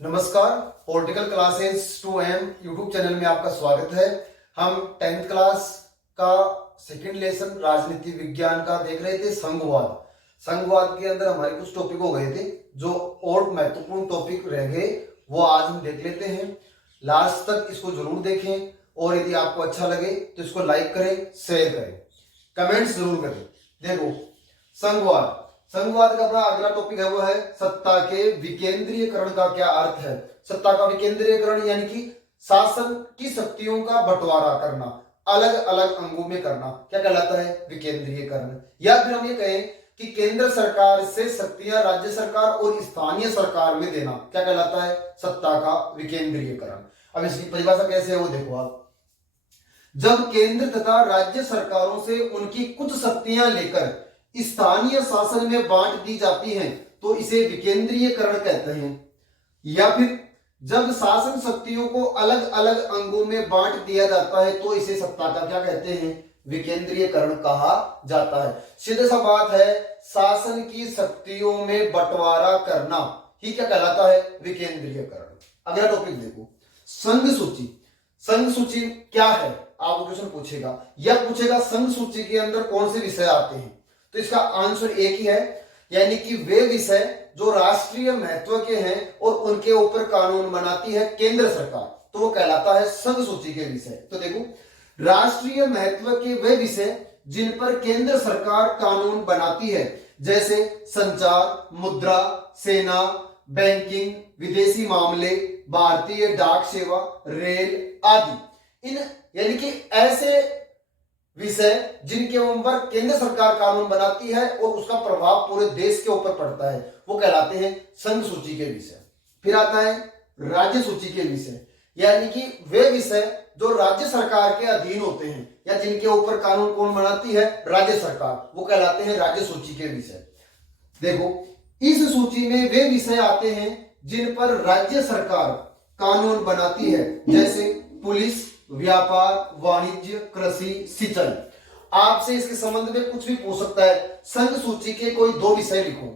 नमस्कार। Political classes 2M YouTube channel में आपका स्वागत है। हम 10th क्लास का सेकंड लेसन राजनीति विज्ञान का देख रहे थे। संघवाद के अंदर हमारे कुछ टॉपिक हो गए थे, जो और महत्वपूर्ण टॉपिक रह गए वो आज हम देख लेते हैं। लास्ट तक इसको जरूर देखें और यदि आपको अच्छा लगे तो इसको लाइक करें, शेयर करें, कमेंट्स जरूर करें। देखो, संघवाद का अपना अगला टॉपिक है वो है सत्ता के विकेंद्रीयकरण का क्या अर्थ है। सत्ता का विकेंद्रीयकरण यानी कि शासन की शक्तियों का बंटवारा करना, अलग अलग अंगों में करना, क्या कहलाता है? विकेंद्रीयकरण। या फिर हम ये कहें कि केंद्र सरकार से शक्तियां राज्य सरकार और स्थानीय सरकार में देना, क्या कहलाता है? सत्ता का विकेंद्रीयकरण। अब इसकी परिभाषा कैसे है वो देखो आप। जब केंद्र तथा राज्य सरकारों से उनकी कुछ शक्तियां लेकर स्थानीय शासन में बांट दी जाती हैं तो इसे विकेंद्रीयकरण कहते हैं। या फिर जब शासन शक्तियों को अलग अलग अंगों में बांट दिया जाता है तो इसे सत्ता का क्या कहते हैं? विकेंद्रीयकरण कहा जाता है। सीधे सा बात है, शासन की शक्तियों में बंटवारा करना ही क्या कहलाता है? विकेंद्रीयकरण। अगला टॉपिक देखो, संघ सूची। संघ सूची क्या है? आपको क्वेश्चन पूछेगा, यह पूछेगा संघ सूची के अंदर कौन से विषय आते हैं। तो इसका आंसर एक ही है, यानी कि वे विषय जो राष्ट्रीय महत्व के हैं और उनके ऊपर कानून बनाती है केंद्र सरकार, तो वो कहलाता है संघ सूची के विषय। तो देखो, राष्ट्रीय महत्व के वे विषय जिन पर केंद्र सरकार कानून बनाती है, जैसे संचार, मुद्रा, सेना, बैंकिंग, विदेशी मामले, भारतीय डाक सेवा, रेल आदि। इन यानी कि ऐसे विषय जिनके ऊपर केंद्र सरकार कानून बनाती है और उसका प्रभाव पूरे देश के ऊपर पड़ता है, वो कहलाते हैं संघ सूची के विषय। फिर आता है राज्य सूची के विषय, यानी कि वे विषय जो राज्य सरकार के अधीन होते हैं या जिनके ऊपर कानून कौन बनाती है? राज्य सरकार, वो कहलाते हैं राज्य सूची के विषय। देखो, इस सूची में वे विषय आते हैं जिन पर राज्य सरकार कानून बनाती है, जैसे पुलिस, व्यापार, वाणिज्य, कृषि, सिंचाई। आपसे इसके संबंध में कुछ भी पूछ सकता है। संघ सूची के कोई दो विषय लिखो,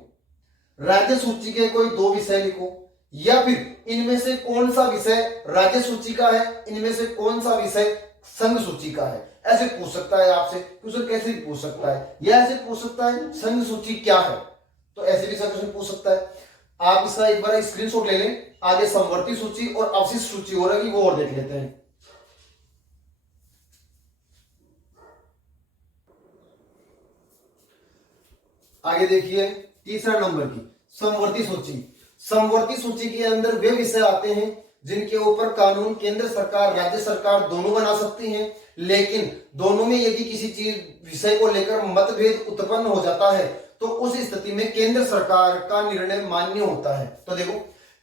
राज्य सूची के कोई दो विषय लिखो, या फिर इनमें से कौन सा विषय राज्य सूची का है, इनमें से कौन सा विषय संघ सूची का है, ऐसे पूछ सकता है आपसे। क्वेश्चन कैसे भी पूछ सकता है, या ऐसे पूछ सकता है संघ सूची क्या है, तो ऐसे भी क्वेश्चन पूछ सकता है। आप इसका एक बार स्क्रीनशॉट ले लें। आगे समवर्ती सूची और अवशिष्ट सूची हो रही, वो और देख लेते हैं। आगे देखिए, तीसरा नंबर की समवर्ती सूची। समवर्ती सूची के अंदर वे विषय आते हैं जिनके ऊपर कानून केंद्र सरकार राज्य सरकार दोनों बना सकती हैं, लेकिन दोनों में यदि किसी चीज विषय को लेकर मतभेद उत्पन्न हो जाता है तो उस स्थिति में केंद्र सरकार का निर्णय मान्य होता है। तो देखो,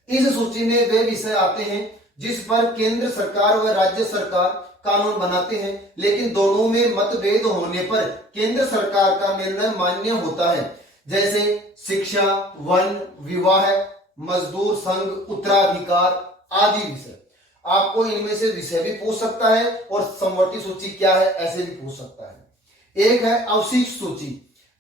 इस सूची में वे विषय आते हैं जिस पर केंद्र सरकार व राज्य सरकार कानून बनाते हैं, लेकिन दोनों में मतभेद होने पर केंद्र सरकार का निर्णय मान्य होता है, जैसे शिक्षा, वन, विवाह, मजदूर संघ, उत्तराधिकार आदि विषय। आपको इनमें से विषय भी पूछ सकता है और समवर्ती सूची क्या है ऐसे भी पूछ सकता है। एक है अवशिष्ट सूची,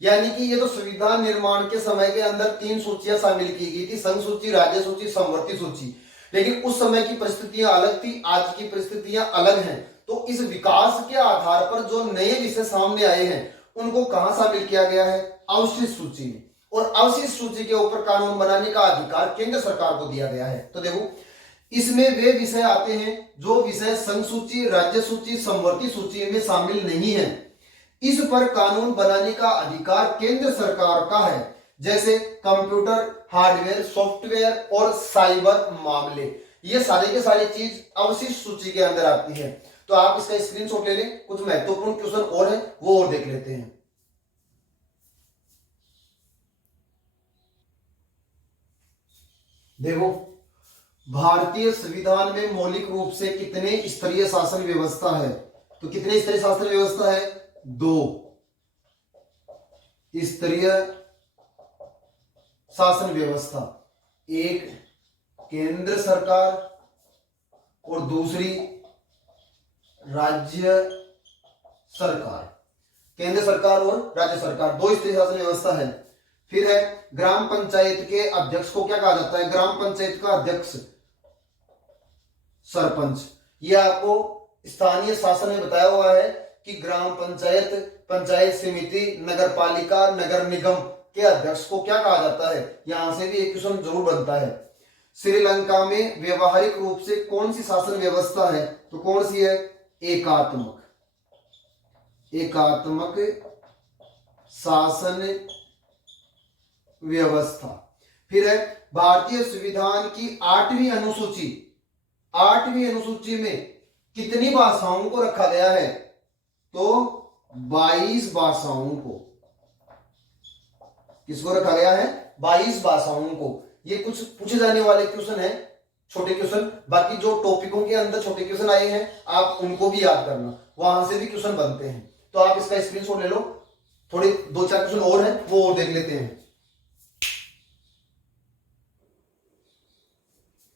यानी कि ये तो संविधान निर्माण के समय के अंदर तीन सूचियां शामिल की गई थी, संघ सूची, राज्य सूची, समवर्ती सूची। लेकिन उस समय की परिस्थितियां अलग थी, आज की परिस्थितियां अलग हैं। तो इस विकास के आधार पर जो नए विषय सामने आए हैं उनको कहां शामिल किया गया है? अवशिष्ट सूची में। और अवशिष्ट सूची के ऊपर कानून बनाने का अधिकार केंद्र सरकार को दिया गया है। तो देखो, इसमें वे विषय आते हैं जो विषय संघ सूची, राज्य सूची, समवर्ती सूची में शामिल नहीं है। इस पर कानून बनाने का अधिकार केंद्र सरकार का है, जैसे कंप्यूटर, हार्डवेयर, सॉफ्टवेयर और साइबर मामले। ये सारे के सारी चीज अवशिष्ट सूची के अंदर आती है। तो आप इसका स्क्रीनशॉट ले लें। कुछ महत्वपूर्ण क्वेश्चन और है वो और देख लेते हैं। देखो, भारतीय संविधान में मौलिक रूप से कितने स्तरीय शासन व्यवस्था है? तो कितने स्तरीय शासन व्यवस्था है? दो स्तरीय शासन व्यवस्था, एक केंद्र सरकार और दूसरी राज्य सरकार। केंद्र सरकार और राज्य सरकार, दो स्तरीय शासन व्यवस्था है। फिर है ग्राम पंचायत के अध्यक्ष को क्या कहा जाता है? ग्राम पंचायत का अध्यक्ष सरपंच। ये आपको स्थानीय शासन में बताया हुआ है कि ग्राम पंचायत, पंचायत समिति, नगर पालिका, नगर निगम के अध्यक्ष को क्या कहा जाता है? यहां से भी एक क्वेश्चन जरूर बनता है। श्रीलंका में व्यवहारिक रूप से कौन सी शासन व्यवस्था है? तो कौन सी है? एकात्मक, एकात्मक शासन व्यवस्था। फिर है भारतीय संविधान की 8वीं अनुसूची, 8वीं अनुसूची में कितनी भाषाओं को रखा गया है? तो 22 भाषाओं को। किसको रखा गया है? 22 भाषाओं को। ये कुछ पूछे जाने वाले क्वेश्चन है, छोटे क्वेश्चन। बाकी जो टॉपिकों के अंदर छोटे क्वेश्चन आए हैं आप उनको भी याद करना, वहां से भी क्वेश्चन बनते हैं। तो आप इसका स्क्रीनशॉट ले लो। थोड़े 2-4 क्वेश्चन और हैं, वो और देख लेते हैं।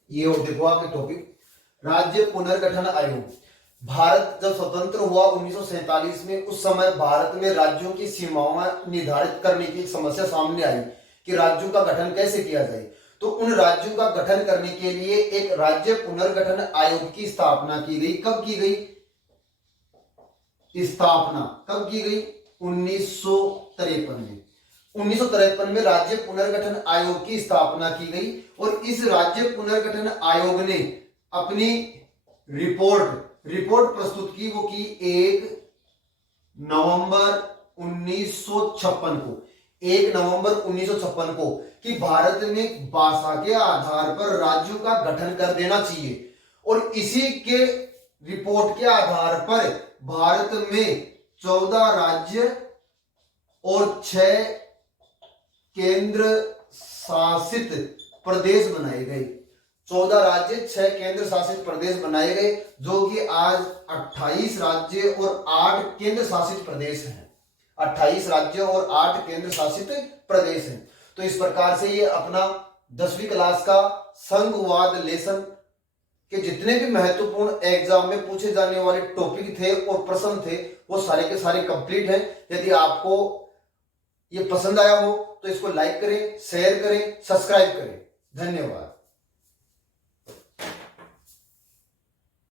ये और देखो आपके टॉपिक, राज्य पुनर्गठन आयोग। भारत जब स्वतंत्र हुआ 1947 में, उस समय भारत में राज्यों की सीमाओं निर्धारित करने की एक समस्या सामने आई कि राज्यों का गठन कैसे किया जाए। तो उन राज्यों का गठन करने के लिए एक राज्य पुनर्गठन आयोग की स्थापना की गई। कब की गई स्थापना? कब की गई? 1953 में। 1953 में राज्य पुनर्गठन आयोग की स्थापना की गई और इस राज्य पुनर्गठन आयोग ने अपनी रिपोर्ट प्रस्तुत की। वो की 1 नवंबर 1956 को, 1 नवंबर 1956 को, कि भारत में भाषा के आधार पर राज्यों का गठन कर देना चाहिए। और इसी के रिपोर्ट के आधार पर भारत में 14 राज्य और 6 केंद्र शासित प्रदेश बनाए गए। 14 राज्य, 6 केंद्र शासित प्रदेश बनाए गए, जो कि आज 28 राज्य और 8 केंद्र शासित प्रदेश हैं। 28 राज्य और 8 केंद्र शासित प्रदेश हैं। तो इस प्रकार से ये अपना 10वीं क्लास का संघवाद लेसन के जितने भी महत्वपूर्ण एग्जाम में पूछे जाने वाले टॉपिक थे और प्रश्न थे, वो सारे के सारे कंप्लीट हैं। यदि आपको ये पसंद आया हो तो इसको लाइक करें, शेयर करें, सब्सक्राइब करें। धन्यवाद।